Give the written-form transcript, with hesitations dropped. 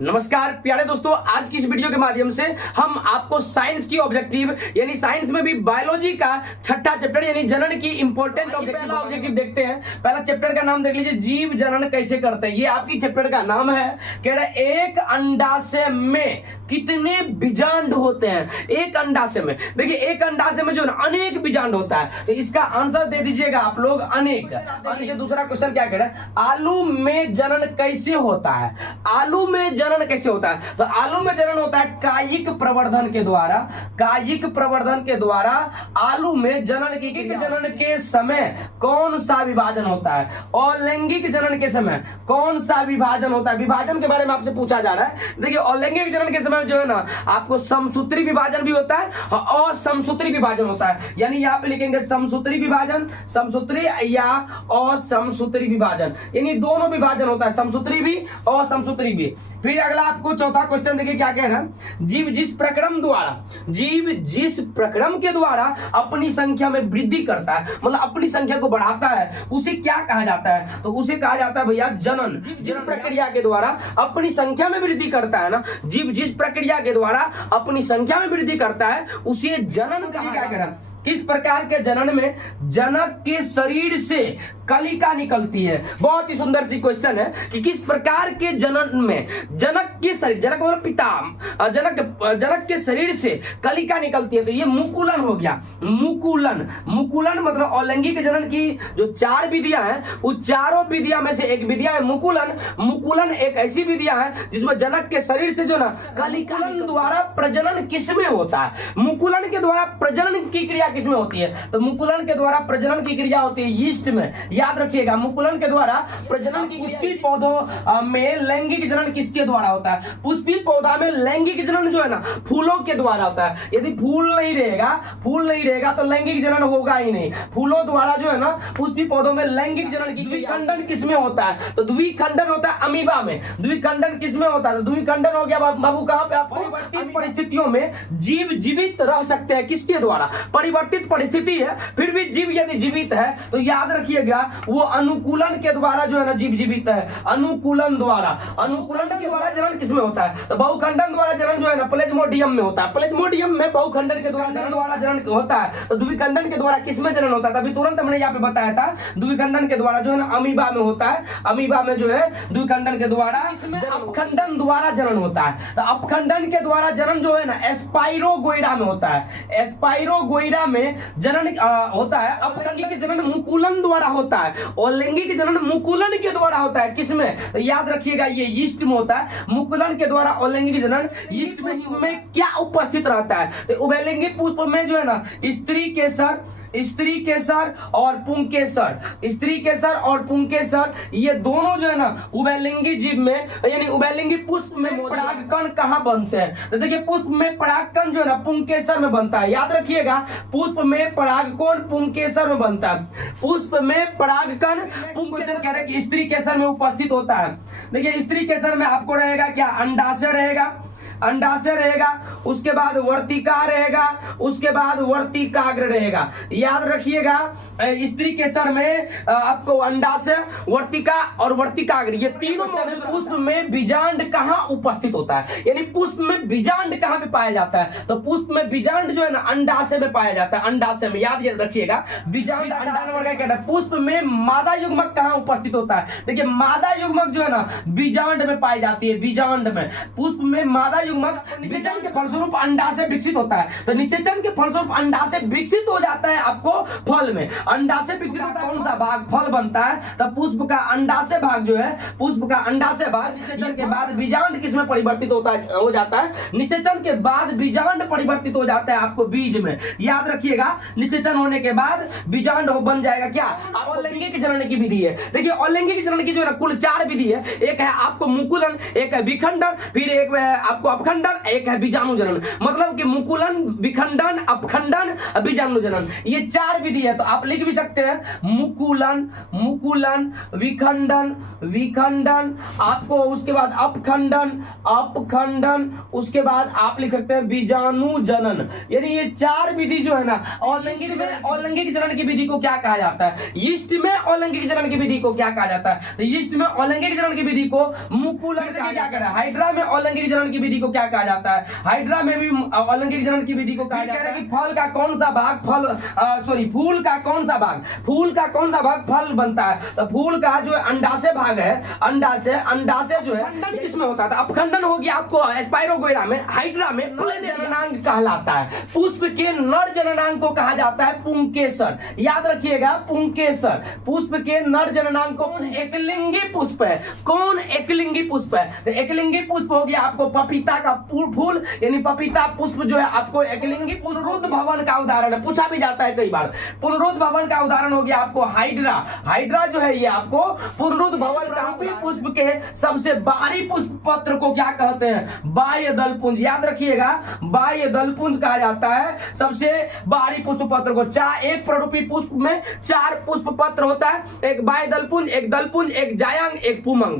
नमस्कार प्यारे दोस्तों, आज की इस वीडियो के माध्यम से हम आपको साइंस की ऑब्जेक्टिव यानी साइंस में भी बायोलॉजी का छठा चैप्टर यानी जनन की इंपॉर्टेंट ऑब्जेक्टिव देखते हैं। पहला चैप्टर का नाम देख लीजिए, जीव जनन कैसे करते हैं। ये आपकी चैप्टर का नाम है। कह रहे एक अंडाशय में कितने बीजांड होते हैं। एक अंडाशय में देखिए, एक अंडाशय में जो है अनेक बीजांड होता है, तो इसका आंसर दे दीजिएगा आप लोग अनेक। देखिए दूसरा क्वेश्चन क्या कह रहा है, आलू में जनन कैसे होता है। आलू में जनन कैसे होता है, तो आलू में जनन होता है कायिक प्रवर्धन के द्वारा। कायिक प्रवर्धन के द्वारा आलू में जनन की जनन के समय कौन सा विभाजन होता है, और लैंगिक जनन के समय कौन सा विभाजन होता है। विभाजन के बारे में आपसे पूछा जा रहा है। देखिए अलैंगिक जनन के समय जो है ना आपको समसूत्री विभाजन भी होता है और समसूत्री विभाजन होता है। यानी यहाँ पे लिखेंगे समसूत्री विभाजन, समसूत्री या असमसूत्री विभाजन, यानी दोनों विभाजन होता है, समसूत्री भी और समसूत्री भी। फिर अगला आपको चौथा क्वेश्चन देखिए क्या कह रहा है, जीव जिस प्रक्रम के द्वारा अपनी संख्या में वृद्धि करता है, मतलब अपनी संख्या को बढ़ाता है, उसे क्या कहा जाता है, तो उसे कहा जाता है भैया जनन। जिस प्रक्रिया के द्वारा अपनी संख्या में वृद्धि करता है ना, जीव जिस प्रक्रिया के द्वारा अपनी संख्या में वृद्धि करता है उसे जनन कहा जाता है। किस प्रकार के जनन में जनक के शरीर से कलिका निकलती है। बहुत ही सुंदर सी क्वेश्चन है कि किस प्रकार के जनन में जनक के शरीर, जनक मतलब पिता, जनक के शरीर से कलिका निकलती है, तो ये मुकुलन हो गया। मुकुलन मतलब अलैंगिक जनन की जो चार विधियां हैं, उस चारों विधियां में से एक विधिया है मुकुलन। मुकुलन एक ऐसी विधियां है जिसमें जनक के शरीर से जो ना कलिका द्वारा प्रजनन किसमें होता है। मुकुलन के द्वारा प्रजनन की क्रिया किसमें होती है, तो मुकुलन के द्वारा प्रजनन की क्रिया होती है यीस्ट में। याद रखिएगा, मुकुलन के द्वारा प्रजनन की पुष्पी पौधों में लैंगिक जनन किसके द्वारा होता है, पुष्पी पौधा में लैंगिक जनन जो है ना फूलों के द्वारा होता है। यदि फूल नहीं रहेगा तो लैंगिक जनन होगा ही नहीं। फूलों द्वारा जो है ना पुष्पी पौधों में लैंगिक जनन की द्विखंडन किसमें होता है, तो द्विखंडन होता है अमीबा में। द्विखंडन किसमें होता है, तो द्विखंडन हो गया बाबू कहां पे, आपको परिस्थितियों में जीव जीवित रह सकते हैं किसके द्वारा, परिवर्तित परिस्थिति है फिर भी जीव यदि जीवित है तो याद रखिएगा वो अनुकूलन के द्वारा जो है ना जीव जीवित है। अनुकूलन के द्वारा जनन किसमें होता है, तो बहुखंडन द्वारा जनन जो है ना प्लेज्मोडियम में होता है। प्लेज्मोडियम में बहुखंडन के द्वारा जनन होता है। तो द्विखंडन के द्वारा किसमें जनन होता है, अभी तुरंत हमने यहाँ पे बताया था, द्विखंडन के द्वारा जो है ना अमीबा में होता है। अमीबा में जो है द्विखंडन के द्वारा, इसमें अपखंडन द्वारा जनन होता है। तो अपखंडन के द्वारा जनन जो है ना स्पाइरोगोइडा में होता है। स्पाइरोगोइडा में जनन होता है। अपखंडी जनन मुकुलन द्वारा होता है और लैंगिक जनन मुकुलन के द्वारा होता है। किसमें, तो याद रखिएगा ये यीस्ट में होता है। मुकुलन के द्वारा और लैंगिक जनन यीस्ट में क्या उपस्थित रहता है, तो उभयलिंगी पुष्प में जो है ना स्त्री केसर और पुंकेसर, ये दोनों जो है ना उभयलिंगी जीव में यानी उभयलिंगी पुष्प में परागकण कहाँ बनते हैं, तो देखिए पुष्प में परागकण जो है ना पुंकेसर में बनता है। याद रखिएगा पुष्प में परागकण पुंकेसर में बनता है। पुष्प में परागकण पुंकेसर कह रहे कि स्त्री केसर में उपस्थित होता है। देखिए स्त्री केसर में आपको रहेगा क्या, अंडाशय रहेगा, उसके बाद वर्तिका रहेगा, उसके बाद वर्तिकाग्र रहेगा। याद रखिएगा स्त्री केसर में आपको अंडाशय, वर्तिका और वर्तिकाग्र ये तीनों पुष्प में बीजांड कहाँ उपस्थित होता है, यानी पुष्प में बीजांड कहाँ पे पाया जाता है, तो पुष्प में बीजांड जो है ना अंडाशय में पाया जाता है। अंडाशय में याद रखिएगा बीजांड अंडाशय। पुष्प में मादा युग्मक कहाँ उपस्थित होता है, देखिए मादा युग्मक जो है ना बीजांड में पाई जाती है। बीजांड में पुष्प में मादा निषेचन के फलस्वरूप अंडाशय विकसित होता है। तो निषेचन के फलस्वरूप अंडाशय विकसित हो जाता है आपको फल में। अंडाशय विकसित होता है, कौन सा भाग, फल बनता है। तो पुष्प का अंडाशय भाग जो है, पुष्प का अंडाशय भाग निषेचन के बाद बीजांड किसमें परिवर्तित हो जाता है, निषेचन के बाद बीजांड परिवर्तित हो जाता है आपको बीज में। याद रखिएगा निषेचन होने के बाद बीजांड बन जाएगा क्या, अलैंगिक जनन की विधि है। देखिए अलैंगिक जनन की जो है कुल 4 विधि है। एक है आपको मुकुलन, एक है विखंडन, फिर एक आपको अपखंडन, एक है बीजाणु जनन। मतलब कि मुकुलन, विखंडन, अपखंडन, बीजाणु जनन, ये 4 विधि है। तो आप लिख भी सकते हैं मुकुलन, मुकुलन, विखंडन, विखंडन, आपको उसके बाद अपखंडन, अपखंडन, उसके बाद आप लिख सकते हैं बीजाणु जनन। यानी ये 4 विधि जो है ना, अलैंगिक में अलैंगिक जनन की विधि को क्या कहा जाता है? यीस्ट में अलैंगिक जनन की विधि को क्या कहा जाता है? तो यीस्ट में अलैंगिक जनन की विधि को मुकुलन कहा जाता है। हाइड्रा में अलैंगिक जनन की विधि को क्या कहा जाता है? हाइड्रा में भी अलैंगिक जनन की विधि को कहा जाता है कि फल का कौन सा भाग फूल का कौन सा भाग, फूल का कौन सा भाग फल बनता है? तो फूल का जो अंडाशय भाग है, अंडाशय जो है किसमें होता है? अपखंडन हो गया आपको स्पाइरोगोइरा में, हाइड्रा में जननांग कहलाता है। पुष्प के नर जननांग को कहा जाता है पुंकेसर। याद रखिएगा पुंकेसर। पुष्प के नर जननांग को एकलिंगी पुष्प है। कौन एकलिंगी पुष्प है? तो एकलिंगी पुष्प हो गया आपको पपीता का फूल, यानी पपीता पुष्प जो है आपको एकलिंगी। पुनरुद्ध भवन का उदाहरण है, पूछा भी जाता है कई बार। पुनरुद्ध भवन का उदाहरण हो गया आपको हाइड्रा। हाइड्रा जो है ये आपको पुनरुद्ध भवन का पुष्प के सबसे बाहरी पुष्प पत्र को क्या कहते हैं? बाह्य दलपुंज। याद रखिएगा बाह्य दलपुंज कहा जाता है सबसे बाहरी पुष्प पत्र को। एक प्ररूपी पुष्प में 4 पुष्प पत्र होता है, एक बाह्य दलपुंज, एक दलपुंज, एक जायंग, एक पुमंग।